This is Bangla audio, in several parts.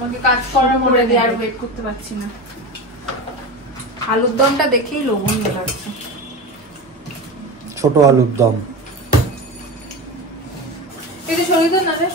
আমাকে কাজ করা করে দিয়ে আর ওয়েট করতে পারছি না। আলুর দমটা দেখেই লোভনীয় লাগছে। ছোট আলুর দম। এটা সরিয়ে দাও না রে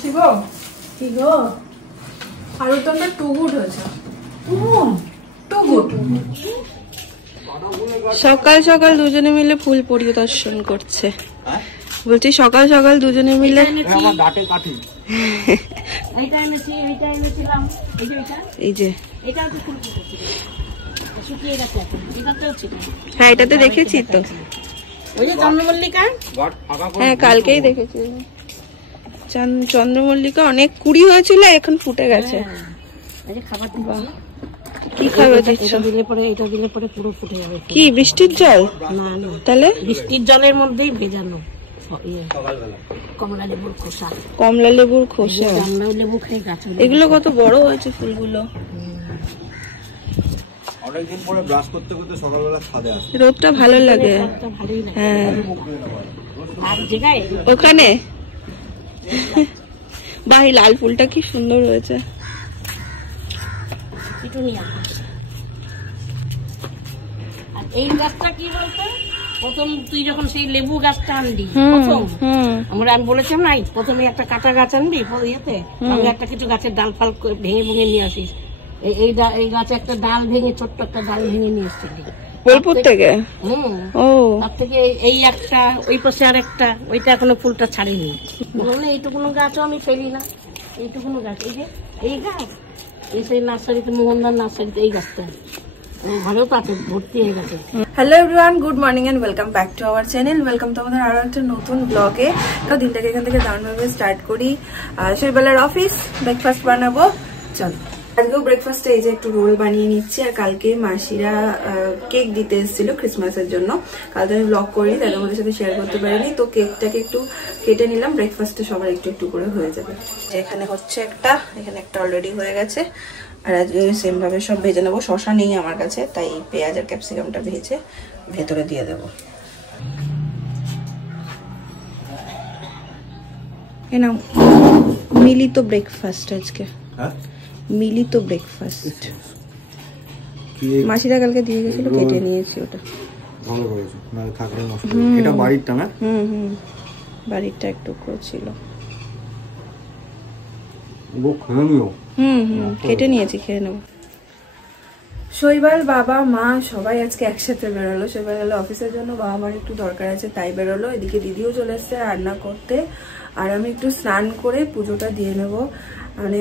শিব। কি গো আলুর দমটা টু গুড হয়েছে। Too good. সকাল সকাল দুজনে মিলে ফুল পরিদর্শন করছে। বলছি সকাল সকাল দুজনে মিলে এই যে হ্যাঁ এটাতে দেখেছি তো। চন্দ্রমল্লিকা হ্যাঁ কালকেই দেখেছি। চন্দ্রমল্লিকা অনেক কুড়ি হয়েছিল এখন ফুটে গেছে। কি খাবার দিচ্ছ? দিলে পরে এটা দিলে পরে পুরো ফুটে যাবে। কি বৃষ্টির জল? না না তাহলে বৃষ্টির জলের মধ্যেই ভেজানো কমলা লেবুর খোসা। কমলা লেবুর খোসা। লেবু খেয়ে গাছ। এগুলো কত বড় হয়েছে ফুলগুলো। অনেকদিন পরে ব্রাশ করতে করতে সকালবেলা ছাদে আসে। রোদটা ভালো লাগে। হ্যাঁ ওখানে বাহ লাল ফুলটা কি সুন্দর হয়েছে। এই গাছটা কি বলতো প্রথম তুই যখন সেই লেবু গাছটা আনবি প্রথম আমি বলেছিলাম না প্রথমে একটা কাঁচা গাছ আনবি ইয়েতে আমি একটা কিছু গাছের ডাল ফাল ভেঙে ভেঙে নিয়ে আসিস। এই গাছে একটা ডাল ভেঙে ছোট্ট একটা ডাল ভেঙে নিয়ে এসছিলি বোলপুর থেকে। তার থেকে এই একটা ওই পাশে আর একটা ওইটা এখনো ফুলটা ছাড়েনি। এইটুকুনো গাছও আমি ফেলি না। এইটুকুনো গাছ এই যে এই গাছ এই সেই নার্সারিতে মোহনদার নার্সারিতে এই গাছটা ভালো পাতে ভর্তি হয়ে গেছে। Hello everyone, good morning and welcome back to our channel. Welcome তোমাদের আরো একটা নতুন ব্লগে। তো দিনটাকে এখান থেকে দারুণভাবে স্টার্ট করি। শৈবালের অফিস ব্রেকফাস্ট বানাবো, চল। আজকেও ব্রেকফাস্টে এই যে একটু রোল বানিয়ে নিচ্ছি। আর কালকে মাসিরা কেক দিতে এসেছিল ক্রিসমাসের জন্য। কাল তো আমি ব্লগ করি তাই তোমাদের সাথে শেয়ার করতে পারিনি। তো কেকটাকে একটু কেটে নিলাম, ব্রেকফাস্টে সবার একটু একটু করে হয়ে যাবে। এখানে হচ্ছে একটা, এখানে একটা অলরেডি হয়ে গেছে। আর আজকে সেম ভাবে সব ভেজে নেবো। শসা নেই আমার কাছে, তাই পেঁয়াজ আর ক্যাপসিকামটা ভেজে ভেতরে দিয়ে দেবো। এ নাও মিলিত ব্রেকফাস্ট আজকে। মিলিত ব্রেকফাস্ট মাসিরা কালকে দিয়ে গেছিল, কেটে নিয়েছি ওটা। ভালো করেছো, না থাকলে নষ্ট। এটা বাড়িরটা না? বাড়িরটা একটু ছিল। কেটে নিয়েছি, খেয়ে নেবো। শৈবাল বাবা মা সবাই আজকে একসাথে বেরোলো। শৈবাল গেলো অফিসের জন্য, বাবা মার একটু দরকার আছে তাই বেরোলো। এদিকে দিদিও চলে এসছে রান্না করতে। আর আমি একটু স্নান করে পুজোটা দিয়ে নেবো। মানে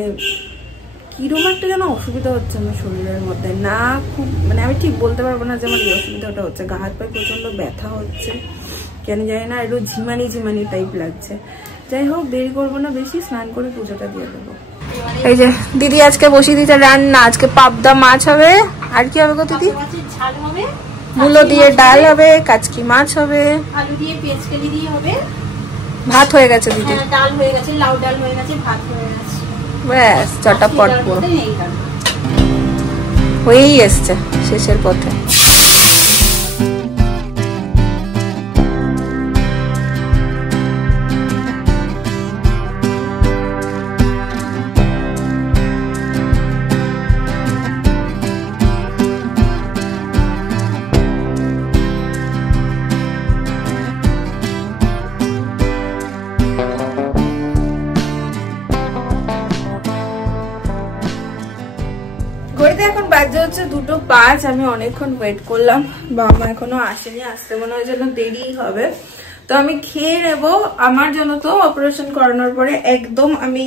কিরকম একটা যেন অসুবিধা হচ্ছে আমার শরীরের মধ্যে, না খুব মানে আমি ঠিক বলতে পারবো না যে আমার এই অসুবিধাটা হচ্ছে। গা হাত পায়ে প্রচন্ড ব্যথা হচ্ছে, কেন জানি না, একটু ঝিমানি ঝিমানি টাইপ লাগছে। যাই হোক দেরি করবো না বেশি, স্নান করে পুজোটা দিয়ে দেবো। এই যে দিদি আজকে বসিয়ে দিতে রান্না। আজকে পাবদা মাছ হবে। আর কি হবে গো দিদি? মূলো দিয়ে ডাল হবে, কাচকি মাছ হবে, আলু দিয়ে পেঁয়াজকালি দিয়ে হবে। ভাত হয়ে গেছে দিদি। ডাল হয়ে গেছে, লাউ ডাল হয়ে গেছে, ভাত হয়ে গেছে। ব্যাস চটাপট হয়েই এসছে শেষের পথে। এখন বাজে হচ্ছে 2:05। আমি অনেকক্ষণ ওয়েট করলাম, বাবা মা এখনো আসেনি, আসতে মনে হয় যেন দেরি হবে। তো আমি খেয়ে নেবো। আমার জন্য তো অপারেশন করানোর পরে একদম আমি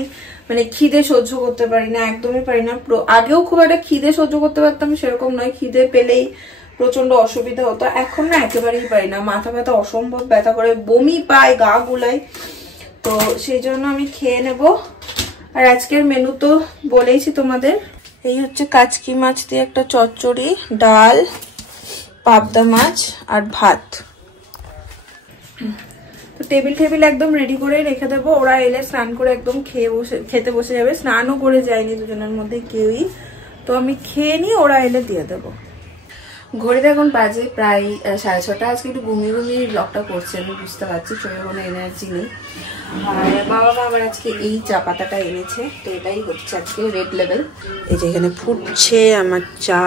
মানে খিদে সহ্য করতে পারি না, একদমই পারি না। আগেও খুব একটা খিদে সহ্য করতে পারতাম, সেরকম নয়, খিদে পেলেই প্রচন্ড অসুবিধা হতো। এখন না একেবারেই পারি না, মাথা ব্যথা অসম্ভব ব্যথা করে, বমি পায়, গা গুলাই। তো সেই জন্য আমি খেয়ে নেবো। আর আজকের মেনু তো বলেইছি তোমাদের, এই হচ্ছে কাচকি মাছ দিয়ে একটা চচ্চড়ি, ডাল, পাবদা মাছ আর ভাত। তো টেবিল একদম রেডি করে রেখে দেবো। ওরা এলে স্নান করে একদম খেতে বসে যাবে। স্নানও করে যায়নি দুজনের মধ্যে কেউই। তো আমি খেয়ে নিয়ে ওরা এলে দিয়ে দেবো। ঘড়িতে এখন বাজে প্রায় 6:30। আজকে একটু ঘুমিয়ে ঘুমিয়ে ব্লগটা করছে, আমি বুঝতে পারছি, শরীরে কোনো এনার্জি নেই। আর বাবা আবার আজকে এই চা পাতাটা এনেছে, তো এটাই হচ্ছে আজকে রেড লেভেল। এই যে এখানে ফুটছে আমার চা,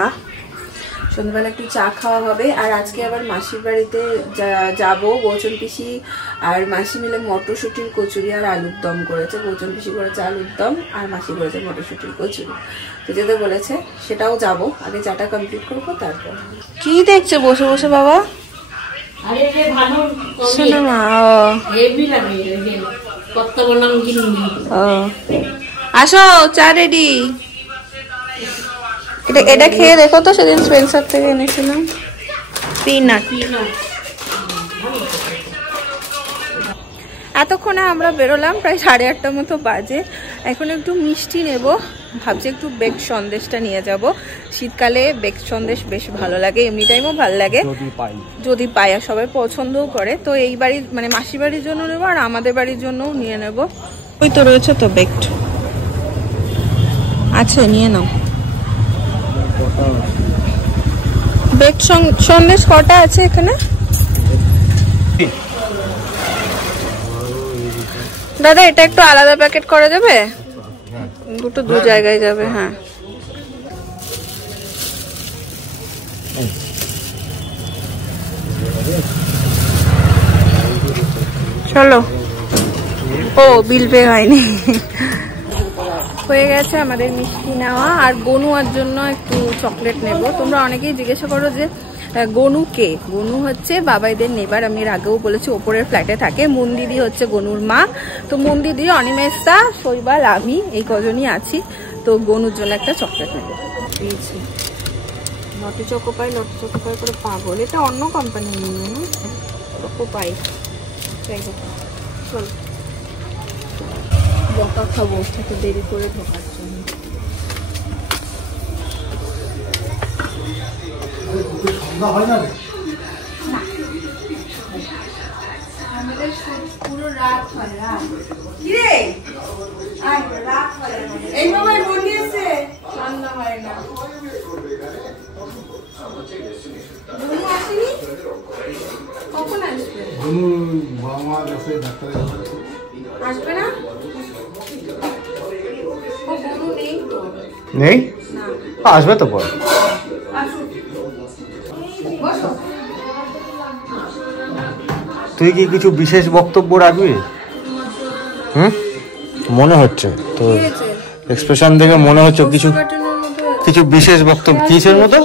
সন্ধ্যাবেলা একটু চা খাওয়া হবে। আর আজকে আবার মাসির বাড়িতে যাবো। বৌচন পিসি আর মাসি মিলে মটরশুঁটির কচুরি আর আলুর দম করেছে। বৌচন পিসি করেছে আলুর দম আর মাসি করেছে মটরশুঁটির কচুরি, তো যেতে বলেছে, সেটাও যাব। আগে চাটা কমপ্লিট করবো তারপর। কি দেখছে বসে বসে বাবা? সিনেমা। আসো, চা রেডি। এটা খেয়ে দেখো তো, সেদিন স্পেন্সার থেকে এনেছিলাম পিনাট। এতক্ষণে আমরা বেরোলাম, প্রায় 8:30 মতো বাজে। এখন একটু মিষ্টি নেব, ভাবছি একটু বেকড সন্দেশটা নিয়ে যাব। শীতকালে বেকড সন্দেশ বেশ ভালো লাগে, এমনি টাইমও ভালো লাগে যদি পাই, আর সবাই পছন্দও করে। তো এই বাড়ির মানে মাসি বাড়ির জন্য নেবো, আর আমাদের বাড়ির জন্যও নিয়ে নেব। ওই তো রয়েছে তো বেকড আছে, নিয়ে নাও। বেকড সন্দেশ কটা আছে এখানে দাদা? এটা একটু আলাদা প্যাকেট করা যাবে? দুটো দু জায়গায় যাবে। হ্যাঁ, চলো। ও বিল পে হয়নি। হয়ে গেছে আমাদের মিষ্টি নেওয়া। আর গনুয়ার জন্য একটু চকলেট নেব। তোমরা অনেকেই জিজ্ঞাসা করো যে গনু কে? গনু হচ্ছে বাবাইদের নেবার, আমি এর আগেও বলেছি, ওপরের ফ্ল্যাটে থাকে। মন দিদি হচ্ছে গনুর মা। তো মন দিদি, অনিমেষদা, শৈবাল, আমি এই কজনই আছি। তো গনুর জন্য একটা চকলেট নেব। পেয়েছি লটি চকোপাই, লটি চকোপাই করে পাগল। এটা অন্য কোম্পানি নিয়ে না, চকোপাই। চল বকা খাবো, এত দেরি করে ঢোকার জন্য। আমাদের পুরো রাত হয়, রাত। কি রে? রাত হয় এই বাবা বলিয়েছে, ঠান্ডা হয় না। আসেনি? কখন আসবে? আসবে না? নেই, আসবে তো পরে। তুই কি কিছু বিশেষ বক্তব্য রাখবি? মনে হচ্ছে তো এক্সপ্রেশন দেখে মনে হচ্ছে কিছু বিশেষ বক্তব্য। কিসের মতো?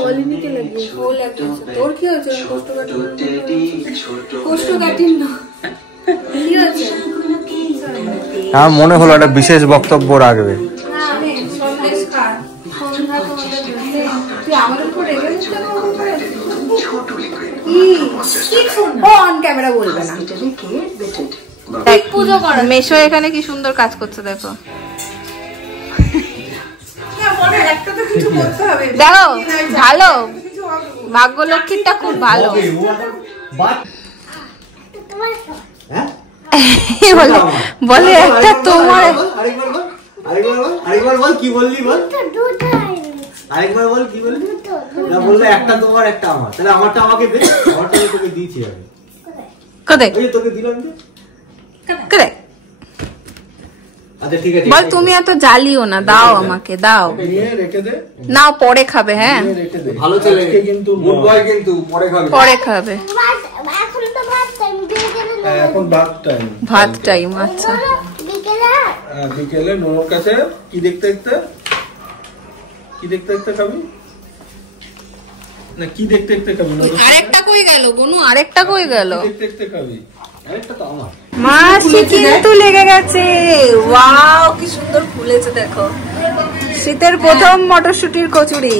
হ্যাঁ, মনে হলো একটা বিশেষ বক্তব্য রাখবে। মেশো এখানে কি সুন্দর কাজ করছে, দেখো। দেখো, ভালো, ভাগ্যলক্ষ্মীটা খুব ভালো। বলে একটা তোমার, আরেকবার বল, কি বললি বল, আরেকবার বল, কি বললি? না বললে একটা তোমার একটা আমার, তাহলে আমারটা আমাকে দে, আমারটা আমি তোকে দিয়েছি। আমি কোথায়? ওই তোকে দিলাম যে কোথায়? আচ্ছা ঠিক আছে, বল তুমি এত জ্বালিও না, দাও আমাকে, দাও, নিয়ে রেখে দে। নাও, পরে খাবে। হ্যাঁ, ভালো ছেলে কিন্তু, গুড বয় কিন্তু, পরে খাবে, পরে খাবে। এখন তো ভাত টাইম, এখন ভাত টাইম, ভাত টাইম। আচ্ছা, বিকেলে নোর কাছে কি দেখতে দেখতে, কি দেখতে দেখতে খাবি না, কি দেখতে দেখতে খাবি? আরেকটা কই গেল গনু? আরেকটা কই গেল? দেখতে দেখতে খাবি, আরেকটা তো আমার। মাছি কিন্তু লেগে গেছে। ওয়াও, কি সুন্দর ফুলেছে দেখো। শীতের প্রথম মটরশুটির কচুরি।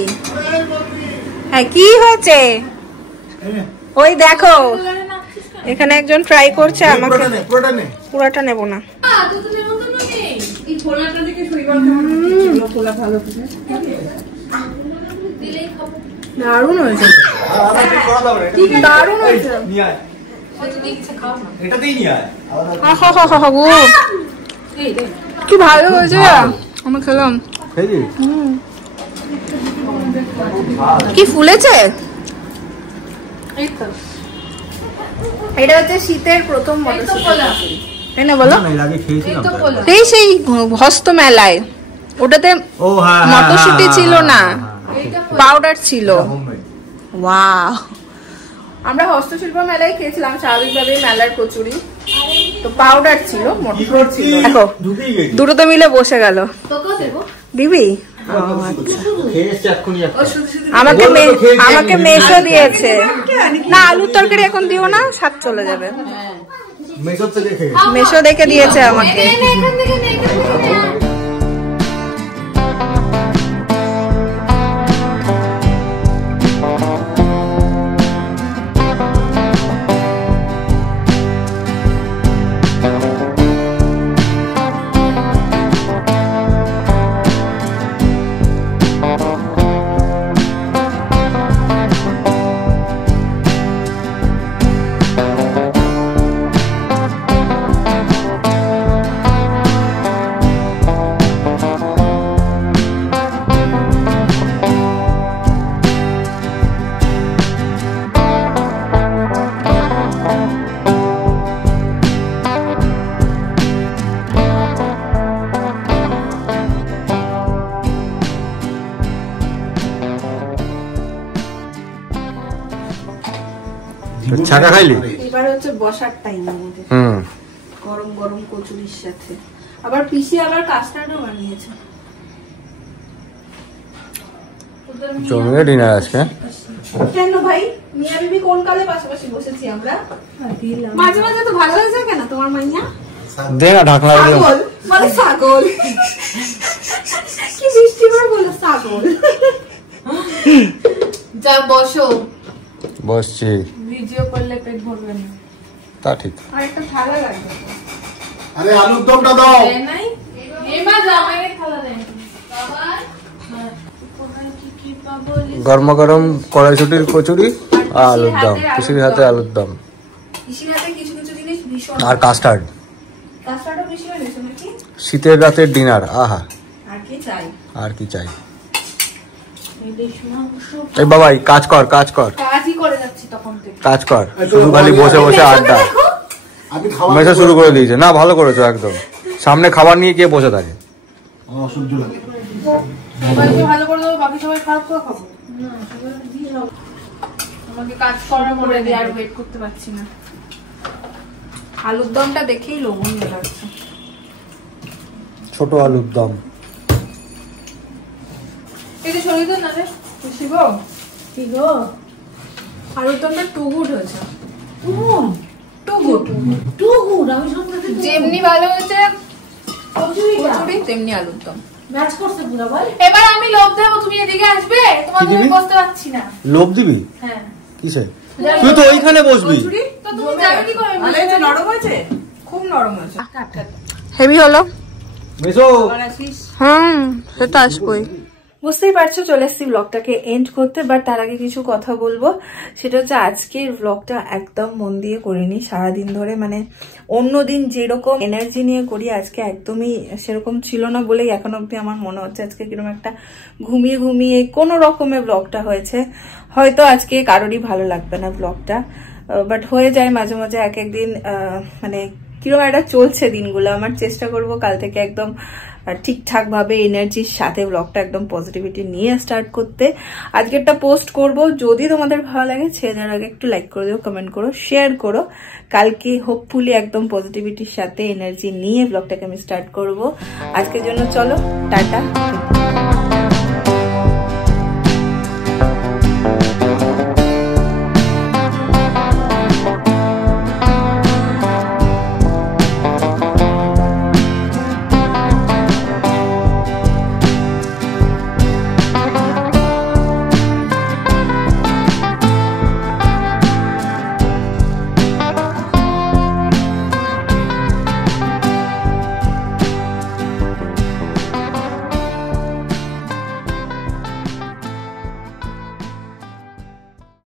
হ্যাঁ, কি হয়েছে? ওই দেখো, এখানে একজন ট্রাই করছে। আমাকে পুরোটা নেব না। দারুণ হয়েছে, দারুণ হয়েছে। কি ভালো হয়েছে, আমি খেলাম। কি ফুলেছে, এই তো এটা হচ্ছে শীতের প্রথম মটরশুঁটি, তাই না বলো? এর আগে খেয়েছিলাম এই সেই হস্ত মেলায় ওটাতে মটরশুঁটি ছিল না, পাউডার ছিল। ওয়াও, আমরা হস্তশিল্প মেলায় খেয়েছিলাম স্বাভাবিকভাবে মেলার কচুরি, তো পাউডার ছিল, মটরশুঁটি ছিল। দেখো দুটোতে মিলে বসে গেল। দিবি? আমাকে মেশো দিয়েছে না, আলুর তরকারি এখন দিও না, স্বাদ চলে যাবে। মেশো দেখে দিয়েছে আমাকে। ছাকা খাইলি? এবার হচ্ছে বসার টাইম আমাদের, গরম গরম কচুরির সাথে। আবার পিসি আবার কাস্টার্ডও বানিয়েছে। জমিয়ে ডিনার আজকে। কেন ভাই, মিয়া বিবি কোন কালে পাশাপাশি বসেছি আমরা? মাঝে মাঝে তো ভালো হয়েছে কেন তোমার মাইয়া? দে না ঢাকনা দে। ছাগল মানে ছাগল, কি মিষ্টি করে বললো ছাগল। যা বসো। বসছি। ভিডিও করলে পেট ভরবে না। তা ঠিক। আর একটা থালা লাগবে। আরে আলুর দমটা দাও। নাই এমা জামাইরে থালা দেন বাবা। গরম গরম কড়াইশুটির কচুরি আর আলুর দম, পিসির হাতে আলুর দম, পিসির হাতে কিছু কিছু জিনিস ভীষণ। আর কাস্টার্ড। কাস্টার্ডও বেশি হয়েছে নাকি? শীতের রাতের ডিনার, আহা আর কি চাই? আর কি চাই? এই বাবাই কাজ কর, কাজ কর, কাজই করে যাচ্ছি তখন থেকে। কাজ কর, শুধু খালি বসে বসে আড্ডা। মেশা শুরু করে দিয়েছে। না ভালো করেছো একদম। সামনে খাবার নিয়ে কে বসে থাকে? সবাইকে ভালো করে দেবো, বাকি সবাই খারাপ করে খাবো না। আমাকে কাজ করে দিয়ে আর ওয়েট করতে পারছি না। আলুর দমটা দেখেই লোভনীয় লাগছে। ছোট আলুর দম। এই যে সরিয়ে দেন না রে শিব। কি গো, আলুর দমটা টু গুড হয়েছে। যেমনি ভালো হয়েছে কচুরি তেমনি আলুর দম ম্যাচ করছে পুরো ভাই। এবার আমি লোভ দেবো, তুমি এদিকে আসবে, তোমাদের আমি বসতে পারছি না। লোভ দিবি? হ্যাঁ কিসে? তুই তো ওইখানে বসবি। তো তুমি যাবে কি করে? ভালো হয়েছে, নরম হয়েছে, খুব নরম হয়েছে। হেভি হলো। মেশো। সেটা আসবোই। বুঝতেই পারছো, চলে এসেছি ব্লগটাকে এন্ড করতে। বাট তার আগে কিছু কথা বলবো, সেটা হচ্ছে আজকের ব্লগটা একদম মন দিয়ে করিনি সারাদিন ধরে। মানে অন্যদিন যেরকম এনার্জি নিয়ে করি, আজকে একদমই সেরকম ছিল না বলেই এখন অব্দি আমার মনে হচ্ছে আজকে কিরকম একটা ঘুমিয়ে ঘুমিয়ে কোনো রকমের ব্লগটা হয়েছে। হয়তো আজকে কারোরই ভালো লাগবে না ব্লগটা, বাট হয়ে যায় মাঝে মাঝে এক একদিন। মানে কিরকম একটা চলছে দিনগুলো। আমার চেষ্টা করব কাল থেকে একদম ঠিকঠাক ভাবে এনার্জির সাথে ব্লগটা একদম পজিটিভিটি নিয়ে স্টার্ট করতে। আজকেরটা পোস্ট করব, যদি তোমাদের ভালো লাগে ছেড়ে যাওয়ার আগে একটু লাইক করে দিও, কমেন্ট করো, শেয়ার করো। কালকে হোপফুলি একদম পজিটিভিটির সাথে এনার্জি নিয়ে ব্লগটাকে আমি স্টার্ট করব। আজকের জন্য চলো, টাটা।